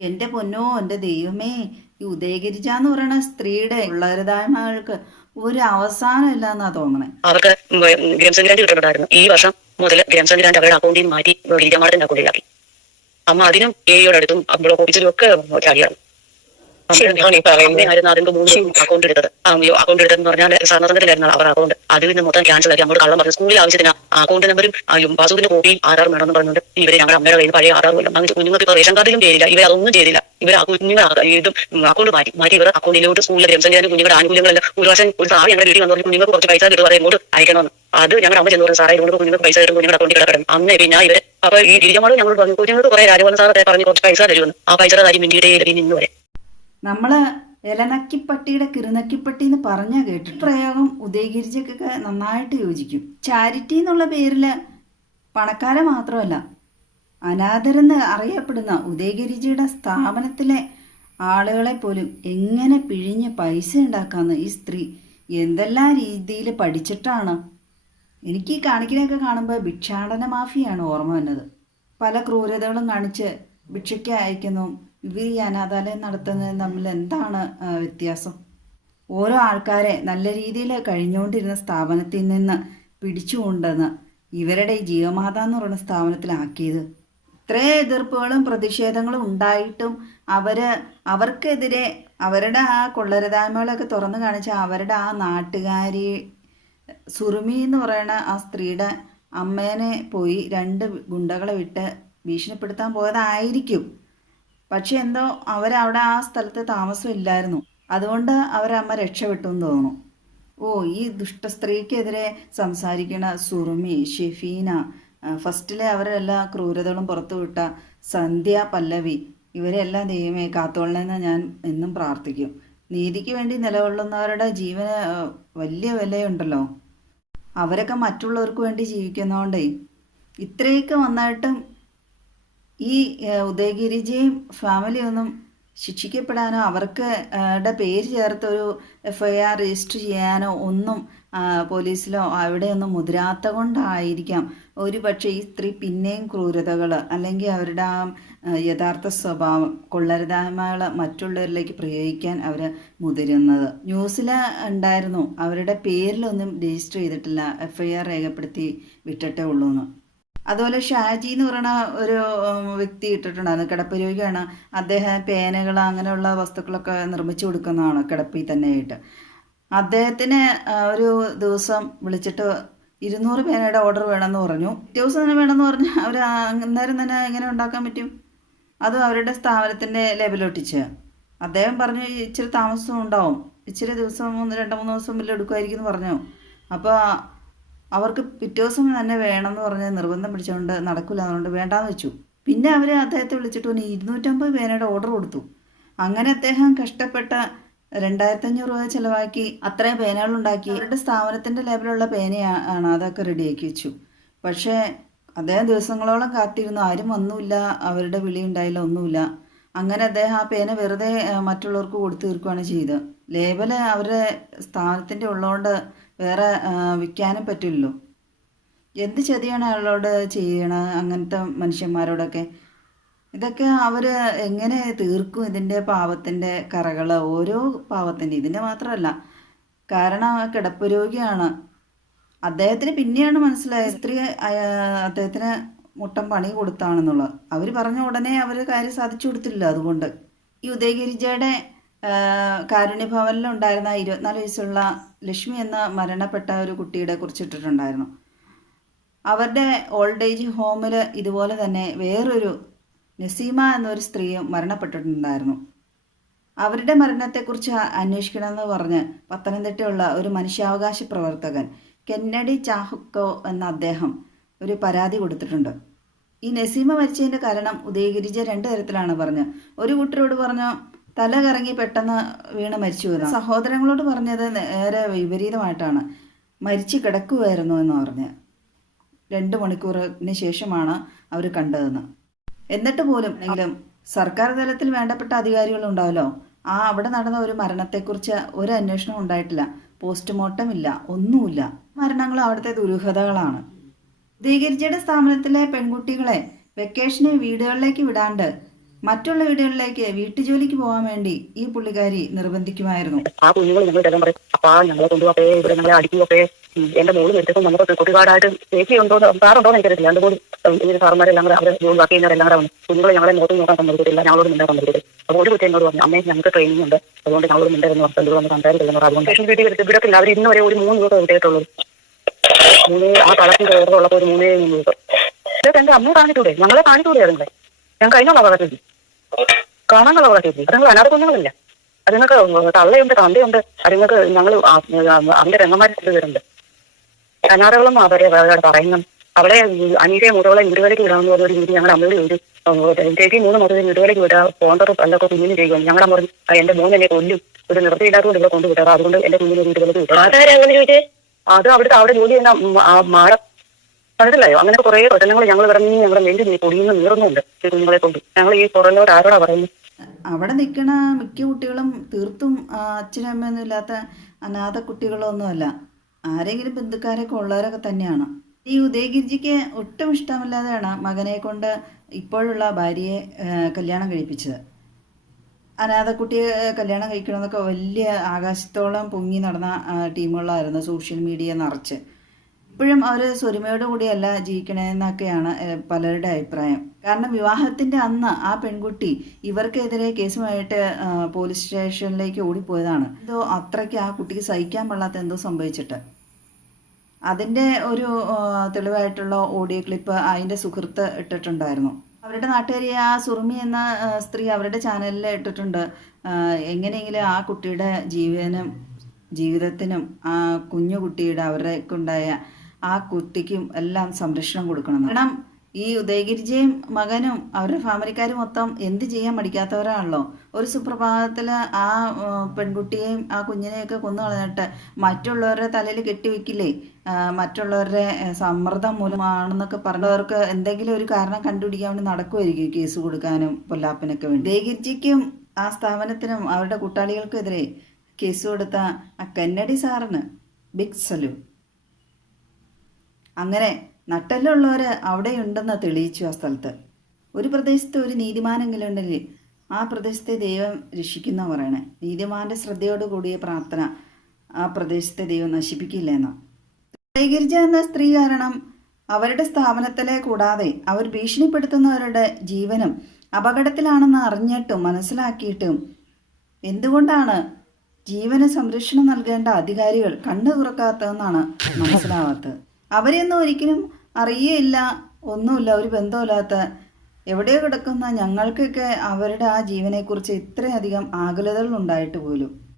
എന്റെ പൊന്നോ എന്റെ ദൈവമേ ഈ ഉദയഗിരിജ എന്ന് പറയുന്ന സ്ത്രീയുടെ ഉള്ളരുതായ്മകൾക്ക് ഒരു അവസാനം ഇല്ലാന്നാ തോന്നണേ. അവർക്ക് ഗ്രംസൻ ഗ്രാൻഡ് കിട്ടുന്നുണ്ടായിരുന്നു ഈ വർഷം മുതൽ ഗ്രംസൻ ഗ്രാൻഡ് അവരുടെ അക്കൗണ്ടിൽ മാറ്റി ഗിരിജമാടത്തിന്റെ അക്കൗണ്ടിലാക്കി അമ്മ അതിനും എയുടെ അടുത്തും ബ്ലോക്ക് ഓഫീസിലും ഒക്കെ ചാടിയാണ് ശരിയാണ് ഈ പറയുന്നത്. ആയിരുന്നു അതിന്റെ മൂന്ന് അക്കൗണ്ട് എടുത്തത്. അക്കൗണ്ട് എടുത്തെന്ന് പറഞ്ഞാൽ സാധാരണത്തിലായിരുന്നു അവർ അക്കൗണ്ട് അതിൽ നിന്ന് മൊത്തം ക്യാൻസൽ ആക്കി. അങ്ങോട്ട് കള്ളം പറഞ്ഞു. സ്കൂളിൽ ആവശ്യത്തിന് അക്കൗണ്ട് നമ്പറും പാസ്ബുക്കിന്റെ കോപ്പിയും ആധാർ വേണമെന്ന് പറഞ്ഞുകൊണ്ട് ഇവർ ഞങ്ങളുടെ അമ്മയുടെ കയ്യിൽ പഴയ ആധാർ കൊല്ലം. കുഞ്ഞുങ്ങൾക്ക് ഇപ്പോൾ റേഷൻ കാർഡിലും ചെയ്തില്ല. ഇവർ അതൊന്നും ചെയ്തില്ല. ഇവർ കുഞ്ഞുങ്ങൾ ഇതും അക്കൗണ്ട് മാറ്റി. മാറ്റി ഇവർ അക്കൗണ്ടിലോട്ട് സ്കൂളിലെ ഗ്രംസംഖ്യാനും കുഞ്ഞുങ്ങളുടെ ആനുകൂല്യങ്ങളെല്ലാം ഒരു പ്രാവശ്യം ഒരു സാറി ഞങ്ങളുടെ വീട്ടിൽ വന്നു കുഞ്ഞുങ്ങൾക്ക് കുറച്ച് പൈസ കിട്ടുക ഇങ്ങോട്ട് അയക്കണമെന്ന്. അത് ഞങ്ങളുടെ അമ്മ ചെന്ന് പറഞ്ഞു സാറേ ഇതുകൊണ്ട് കുഞ്ഞുങ്ങൾക്ക് പൈസ കിട്ടും. കുഞ്ഞുങ്ങളുടെ അക്കൗണ്ടിൽ കിടക്കണം. അന്ന് പിന്നെ ഇവർ അപ്പൊ ഈ ഗിരിജമാട് ഞങ്ങൾ പറഞ്ഞു കുഞ്ഞുങ്ങൾക്ക് കുറെ രാജഭവൻ സാറൊക്കെ പറഞ്ഞു കുറച്ച് പൈസ തരുമെന്ന്. ആ പൈസയുടെ കാര്യം മിണ്ടിയിട്ടേ ഇന്ന് വരെ നമ്മൾ ഇലനക്കിപ്പട്ടിയുടെ കിറുനക്കിപ്പട്ടി എന്ന് പറഞ്ഞാൽ കേട്ടു പ്രയോഗം ഉദയഗിരിജക്കൊക്കെ നന്നായിട്ട് യോജിക്കും. ചാരിറ്റി എന്നുള്ള പേരിൽ പണക്കാരെ മാത്രമല്ല അനാഥരെന്ന് അറിയപ്പെടുന്ന ഉദയഗിരിജിയുടെ സ്ഥാപനത്തിലെ ആളുകളെ പോലും എങ്ങനെ പിഴിഞ്ഞ് പൈസ ഉണ്ടാക്കാന്ന് ഈ സ്ത്രീ എന്തെല്ലാം രീതിയിൽ പഠിച്ചിട്ടാണ്? എനിക്ക് ഈ കാണിക്കലൊക്കെ കാണുമ്പോൾ ഭിക്ഷാടന മാഫിയാണ് ഓർമ്മ വന്നത്. പല ക്രൂരതകളും കാണിച്ച് ഭിക്ഷയ്ക്ക് അയക്കുന്നു. ഇവർ ഈ അനാഥാലയം നടത്തുന്നത് തമ്മിൽ എന്താണ് വ്യത്യാസം? ഓരോ ആൾക്കാരെ നല്ല രീതിയിൽ കഴിഞ്ഞുകൊണ്ടിരുന്ന സ്ഥാപനത്തിൽ നിന്ന് പിടിച്ചുകൊണ്ടെന്ന് ഇവരുടെ ഈ ജീവമാത എന്ന് പറയുന്ന സ്ഥാപനത്തിലാക്കിയത്. ഇത്രേ എതിർപ്പുകളും പ്രതിഷേധങ്ങളും ഉണ്ടായിട്ടും അവർ അവർക്കെതിരെ അവരുടെ ആ കൊള്ളരുതായ്മകളൊക്കെ തുറന്നു കാണിച്ച അവരുടെ ആ നാട്ടുകാരി സുറുമി എന്ന് പറയുന്ന ആ സ്ത്രീയുടെ അമ്മേനെ പോയി രണ്ട് ഗുണ്ടകളെ വിട്ട് ഭീഷണിപ്പെടുത്താൻ പോയതായിരിക്കും. പക്ഷെ എന്തോ അവരവിടെ ആ സ്ഥലത്ത് താമസം ഇല്ലായിരുന്നു അതുകൊണ്ട് അവരമ്മ രക്ഷപ്പെട്ടു എന്ന് തോന്നുന്നു. ഓ ഈ ദുഷ്ട സ്ത്രീക്കെതിരെ സംസാരിക്കണ സുറുമി ഷെഫീന ഫസ്റ്റിലെ അവരെല്ലാ ക്രൂരതകളും പുറത്തു വിട്ട സന്ധ്യ പല്ലവി ഇവരെല്ലാം ദൈവമേ കാത്തോളണമെന്ന് ഞാൻ എന്നും പ്രാർത്ഥിക്കും. നീതിക്ക് വേണ്ടി നിലകൊള്ളുന്നവരുടെ ജീവന് വലിയ വിലയുണ്ടല്ലോ. അവരൊക്കെ മറ്റുള്ളവർക്ക് വേണ്ടി ജീവിക്കുന്നതുകൊണ്ടേ ഇത്രയൊക്കെ വന്നിട്ടും ഈ ഉദയഗിരിജിയും ഫാമിലി ഒന്നും ശിക്ഷിക്കപ്പെടാനോ അവർക്ക് പേര് ചേർത്ത് ഒരു എഫ് ഐ ആർ രജിസ്റ്റർ ചെയ്യാനോ ഒന്നും പോലീസിലോ അവിടെയൊന്നും മുതിരാത്ത കൊണ്ടായിരിക്കാം. ഒരു പക്ഷേ ഈ സ്ത്രീ പിന്നെയും ക്രൂരതകൾ അല്ലെങ്കിൽ അവരുടെ ആ, യഥാർത്ഥ സ്വഭാവം കൊള്ളരുതായ്മകൾ മറ്റുള്ളവരിലേക്ക് പ്രയോഗിക്കാൻ അവർ മുതിരുന്നത്. ന്യൂസിൽ ഉണ്ടായിരുന്നു അവരുടെ പേരിലൊന്നും രജിസ്റ്റർ ചെയ്തിട്ടില്ല എഫ് ഐ ആർ രേഖപ്പെടുത്തി വിട്ടിട്ടേ ഉള്ളൂ എന്ന് അതുപോലെ ഷാജി എന്ന് പറയുന്ന ഒരു വ്യക്തി ഇട്ടിട്ടുണ്ടായിരുന്നു. കിടപ്പ് രോഗിയാണ് അദ്ദേഹം പേനകൾ അങ്ങനെയുള്ള വസ്തുക്കളൊക്കെ നിർമ്മിച്ചു കൊടുക്കുന്നതാണ് കിടപ്പിൽ തന്നെയായിട്ട്. അദ്ദേഹത്തിന് ഒരു ദിവസം വിളിച്ചിട്ട് ഇരുന്നൂറ് പേനയുടെ ഓർഡർ വേണമെന്ന് പറഞ്ഞു. ദിവസം തന്നെ വേണമെന്ന് പറഞ്ഞാൽ അവർ അന്നേരം തന്നെ എങ്ങനെ ഉണ്ടാക്കാൻ പറ്റും? അതും അവരുടെ സ്ഥാപനത്തിന്റെ ലെവലൊട്ടിച്ച് അദ്ദേഹം പറഞ്ഞു ഇച്ചിരി താമസം ഉണ്ടാവും. ഇച്ചിരി ദിവസം മൂന്ന് രണ്ട് മൂന്ന് ദിവസം ബില്ല് എടുക്കുമായിരിക്കും എന്ന് പറഞ്ഞു. അപ്പോൾ അവർക്ക് പിറ്റേ ദിവസം തന്നെ വേണമെന്ന് പറഞ്ഞ് നിർബന്ധം പിടിച്ചുകൊണ്ട് നടക്കില്ല അതുകൊണ്ട് വേണ്ടാന്ന് വെച്ചു. പിന്നെ അവർ അദ്ദേഹത്തെ വിളിച്ചിട്ട് പറഞ്ഞു ഇരുന്നൂറ്റമ്പത് പേനയുടെ ഓർഡർ കൊടുത്തു. അങ്ങനെ അദ്ദേഹം കഷ്ടപ്പെട്ട രണ്ടായിരത്തഞ്ഞൂറ് രൂപ ചിലവാക്കി അത്രയും പേനകൾ ഉണ്ടാക്കി അവരുടെ സ്ഥാപനത്തിന്റെ ലേബലുള്ള പേനയാണ് അതൊക്കെ റെഡിയാക്കി വെച്ചു. പക്ഷേ അദ്ദേഹം ദിവസങ്ങളോളം കാത്തിരുന്നു. ആരും വന്നുമില്ല. അവരുടെ വിളി ഉണ്ടായില്ല. ഒന്നുമില്ല. അങ്ങനെ അദ്ദേഹം ആ പേന വെറുതെ മറ്റുള്ളവർക്ക് കൊടുത്തു തീർക്കുകയാണ് ചെയ്തത്. ലേബൽ അവരുടെ സ്ഥാനത്തിന്റെ ഉള്ളതുകൊണ്ട് വേറെ വിൽക്കാനും പറ്റില്ലല്ലോ. എന്ത് ചതിയാണ് അയാളോട് ചെയ്യണ? അങ്ങനത്തെ മനുഷ്യന്മാരോടൊക്കെ. ഇതൊക്കെ അവർ എങ്ങനെ തീർക്കും ഇതിന്റെ പാവത്തിന്റെ കറകൾ ഓരോ പാവത്തിന്റെ ഇതിന്റെ മാത്രമല്ല കാരണം കിടപ്പ് രോഗിയാണ്. അദ്ദേഹത്തിന് പിന്നെയാണ് മനസ്സിലായത്. സ്ത്രീ അദ്ദേഹത്തിന് മുട്ടം പണി കൊടുത്താണെന്നുള്ളത്. അവർ പറഞ്ഞ ഉടനെ അവർ കാര്യം സാധിച്ചു കൊടുത്തില്ല അതുകൊണ്ട്. ഈ ഉദയഗിരിജയുടെ കാരുണ്യഭവനിൽ ഉണ്ടായിരുന്ന ഇരുപത്തിനാല് വയസ്സുള്ള ലക്ഷ്മി എന്ന മരണപ്പെട്ട ഒരു കുട്ടിയുടെ കുറിച്ചിട്ടിട്ടുണ്ടായിരുന്നു അവരുടെ ഓൾഡ് ഏജ് ഹോമിൽ ഇതുപോലെ തന്നെ വേറൊരു നസീമ എന്നൊരു സ്ത്രീയും മരണപ്പെട്ടിട്ടുണ്ടായിരുന്നു. അവരുടെ മരണത്തെക്കുറിച്ച് അന്വേഷിക്കണമെന്ന് പറഞ്ഞ് പത്തനംതിട്ടയുള്ള ഒരു മനുഷ്യാവകാശ പ്രവർത്തകൻ കെന്നഡി ചാഹുക്കോ എന്ന അദ്ദേഹം ഒരു പരാതി കൊടുത്തിട്ടുണ്ട്. ഈ നസീമ മരിച്ചതിന്റെ കാരണം ഉദയഗിരിജ രണ്ട് തരത്തിലാണ് പറഞ്ഞ്. ഒരു കൂട്ടരോട് പറഞ്ഞു തല കറങ്ങി പെട്ടെന്ന് വീണ് മരിച്ചു വരും സഹോദരങ്ങളോട് പറഞ്ഞത് നേരെ വിപരീതമായിട്ടാണ്. മരിച്ചു കിടക്കുമായിരുന്നു എന്ന് പറഞ്ഞ്. രണ്ട് മണിക്കൂറിന് ശേഷമാണ് അവർ കണ്ടതെന്ന്. എന്നിട്ട് പോലും എങ്കിലും സർക്കാർ തലത്തിൽ വേണ്ടപ്പെട്ട അധികാരികൾ ഉണ്ടാവല്ലോ? ആ അവിടെ നടന്ന ഒരു മരണത്തെക്കുറിച്ച് ഒരു അന്വേഷണം ഉണ്ടായിട്ടില്ല. പോസ്റ്റ്മോർട്ടം ഇല്ല ഒന്നുമില്ല. മരണങ്ങൾ അവിടുത്തെ ദുരൂഹതകളാണ്. ധീകരിച്ചയുടെ സ്ഥാപനത്തിലെ പെൺകുട്ടികളെ വെക്കേഷന് വീടുകളിലേക്ക് വിടാണ്ട് മറ്റുള്ള വീടുകളിലേക്ക് വീട്ടുജോലിക്ക് പോകാൻ വേണ്ടി ഈ പുള്ളിക്കാരി നിർബന്ധിക്കുമായിരുന്നു. ആ കുഞ്ഞുങ്ങൾ ഞങ്ങൾ പറയും അപ്പാ ഞങ്ങളെ കൊണ്ടുപോകേ ഇവിടെ ഞങ്ങളെ അടിക്കുകയൊക്കെ എന്റെ മോൾ എടുത്തപ്പോൾ നമുക്ക് കുട്ടികാടായിട്ട് ചേച്ചി ഉണ്ടോ സാറുണ്ടോ എന്ന് എനിക്കറിയില്ല രണ്ടു സാറന്മാരെല്ലാം കൂടെ അവരെ ജോലി ബാക്കി കൂടെ വന്നു. കുഞ്ഞുങ്ങളെ ഞങ്ങളെ നോക്കി നോക്കാൻ സമ്മതിക്കില്ല ഞങ്ങളോട് മിണ്ടാൻ അപ്പോൾ ഒരു കുട്ടി എന്നോട് പറഞ്ഞു അമ്മേ ഞങ്ങൾക്ക് ട്രെയിനിങ് ഉണ്ട്. അതുകൊണ്ട് ഞങ്ങളോട് മിണ്ടായിരുന്നു ഹസ്ബൻഡ് വന്ന് സംസാരിക്കില്ലെന്ന് അതുകൊണ്ട് സ്റ്റേഷൻ വീട്ടിൽ എടുത്ത് വരെ ഒരു മൂന്ന് ദിവസം കിട്ടിയിട്ടുള്ളൂ മൂന്ന് ആ കളത്തിൽ ഉള്ളപ്പോൾ ഒരു മൂന്നേ മൂന്ന് ദിവസം. ഇതൊക്കെ എന്റെ അമ്മ കാണിച്ചൂടെ? ഞങ്ങളെ കാണിച്ചൂടെ അതുങ്ങളെ ഞാൻ കഴിഞ്ഞുള്ള കാണാനുള്ള അവകാശം അത് നിങ്ങൾ അനാഥ കുഞ്ഞുങ്ങളില്ല അതുങ്ങൾക്ക് തള്ളയുണ്ട് തന്തയുണ്ട്. അതുങ്ങൾക്ക് ഞങ്ങൾ അവന്റെ രംഗന്മാരെ കൊണ്ടുവരുന്നുണ്ട് അനാഥകളും അവരെ അവരോട് പറയുന്നു. അവളെ അനീതയെ മുതകളെ വീടുകളിലേക്ക് വിടാമെന്ന് പറഞ്ഞ ഒരു രീതി ഞങ്ങളുടെ അമ്മയോട് ചോദിച്ചു. ചേച്ചി മൂന്ന് മുതൽ വീടുകളിലേക്ക് വിടാ പോണ്ടറും എന്തൊക്കെ കുഞ്ഞിന് ചെയ്യുക ഞങ്ങളുടെ അമ്മ പറഞ്ഞു എന്റെ മോൻ എന്നെ കൊല്ലും. ഒരു നിവൃത്തിയില്ലാത്തതുകൊണ്ട് ഇവിടെ കൊണ്ടുവിട്ടാറ് അതുകൊണ്ട് എന്റെ കുഞ്ഞിനെ വീടുകളിലേക്ക് വിടാം അത് അവിടുത്തെ അവിടെ ജോലി ചെയ്യുന്ന മാഡം മനസ്സിലായോ? അങ്ങനെ കുറെ പ്രശ്നങ്ങൾ ഞങ്ങൾ ഇറങ്ങി ഞങ്ങളുടെ നീ പൊടിയുന്ന നീറുന്നുണ്ട് കുഞ്ഞുങ്ങളെ കൊണ്ട്. ഞങ്ങൾ ഈ പുറലോട് ആരോടാ പറയുന്നത് അവിടെ നിൽക്കണ മിക്ക കുട്ടികളും തീർത്തും ആ, അച്ഛനും അമ്മയൊന്നും ഇല്ലാത്ത അനാഥ കുട്ടികളൊന്നുമല്ല. ആരെങ്കിലും ബന്ധുക്കാരൊക്കെ ഉള്ളവരൊക്കെ തന്നെയാണ്. ഈ ഉദയഗിരിജിക്ക് ഒട്ടും ഇഷ്ടമില്ലാതെയാണ് മകനെ കൊണ്ട് ഇപ്പോഴുള്ള ഭാര്യയെ കല്യാണം കഴിപ്പിച്ചത്. അനാഥ കുട്ടിയെ കല്യാണം കഴിക്കണമെന്നൊക്കെ വലിയ ആകാശത്തോളം പൊങ്ങി നടന്ന ടീമുകളായിരുന്നു സോഷ്യൽ മീഡിയ നിറച്ച്. ഇപ്പോഴും അവർ സ്വരുമയോട് കൂടിയല്ല ജീവിക്കണേന്നൊക്കെയാണ് പലരുടെ അഭിപ്രായം. കാരണം വിവാഹത്തിന്റെ അന്ന് ആ പെൺകുട്ടി ഇവർക്കെതിരെ കേസുമായിട്ട് പോലീസ് സ്റ്റേഷനിലേക്ക് ഓടിപ്പോയതാണ്. എന്തോ അത്രയ്ക്ക് ആ കുട്ടിക്ക് സഹിക്കാൻ പാടാത്ത എന്തോ സംഭവിച്ചിട്ട്. അതിന്റെ ഒരു തെളിവായിട്ടുള്ള ഓഡിയോ ക്ലിപ്പ് അതിന്റെ സുഹൃത്ത് ഇട്ടിട്ടുണ്ടായിരുന്നു. അവരുടെ നാട്ടുകാരി ആ സുറുമി എന്ന സ്ത്രീ അവരുടെ ചാനലിൽ ഇട്ടിട്ടുണ്ട്. എങ്ങനെയെങ്കിലും ആ കുട്ടിയുടെ ജീവനും ജീവിതത്തിനും ആ കുഞ്ഞു കുട്ടിയുടെ അവരുടെക്കുണ്ടായ ആ കുട്ടിക്കും എല്ലാം സംരക്ഷണം കൊടുക്കണം. കാരണം ഈ ഉദയഗിരിജയും മകനും അവരുടെ ഫാമിലിക്കാർ മൊത്തം എന്ത് ചെയ്യാൻ പഠിക്കാത്തവരാണല്ലോ ഒരു സുപ്രഭാതത്തിൽ ആ പെൺകുട്ടിയെയും ആ കുഞ്ഞിനെയൊക്കെ കൊന്നു കളഞ്ഞിട്ട് മറ്റുള്ളവരുടെ തലയിൽ കെട്ടിവെക്കില്ലേ? മറ്റുള്ളവരുടെ സമ്മർദ്ദം മൂലമാണെന്നൊക്കെ പറഞ്ഞവർക്ക് എന്തെങ്കിലും ഒരു കാരണം കണ്ടുപിടിക്കാൻ വേണ്ടി നടക്കുമായിരിക്കും കേസ് കൊടുക്കാനും പൊല്ലാപ്പിനൊക്കെ വേണ്ടി. ഉദയഗിരിജിക്കും ആ സ്ഥാപനത്തിനും അവരുടെ കൂട്ടാളികൾക്കെതിരെ കേസ് കൊടുത്ത ആ കന്നഡി സാറിന് ബിഗ് സല്യൂട്ട്. അങ്ങനെ നട്ടെല്ലുള്ളവർ അവിടെയുണ്ടെന്ന് തെളിയിച്ചു ആ സ്ഥലത്ത്. ഒരു പ്രദേശത്ത് ഒരു നീതിമാനെങ്കിലും ഉണ്ടെങ്കിൽ ആ പ്രദേശത്തെ ദൈവം രക്ഷിക്കുന്ന പറയണേ. നീതിമാന്റെ ശ്രദ്ധയോട് കൂടിയ പ്രാർത്ഥന ആ പ്രദേശത്തെ ദൈവം നശിപ്പിക്കില്ല എന്നാ വൈകരിച്ച എന്ന സ്ത്രീ കാരണം അവരുടെ സ്ഥാപനത്തിലെ കൂടാതെ അവർ ഭീഷണിപ്പെടുത്തുന്നവരുടെ ജീവനും അപകടത്തിലാണെന്ന് അറിഞ്ഞിട്ടും മനസ്സിലാക്കിയിട്ടും എന്തുകൊണ്ടാണ് ജീവന് സംരക്ഷണം നൽകേണ്ട അധികാരികൾ കണ്ണു തുറക്കാത്തതെന്നാണ് മനസ്സിലാവാത്തത്? അവരെയൊന്നും ഒരിക്കലും അറിയേയില്ല ഒന്നുമില്ല ഒരു ബന്ധമില്ലാത്ത എവിടെയോ കിടക്കുന്ന ഞങ്ങൾക്കൊക്കെ അവരുടെ ആ ജീവനെക്കുറിച്ച് ഇത്രയധികം ആകുലതകൾ ഉണ്ടായിട്ട് പോലും.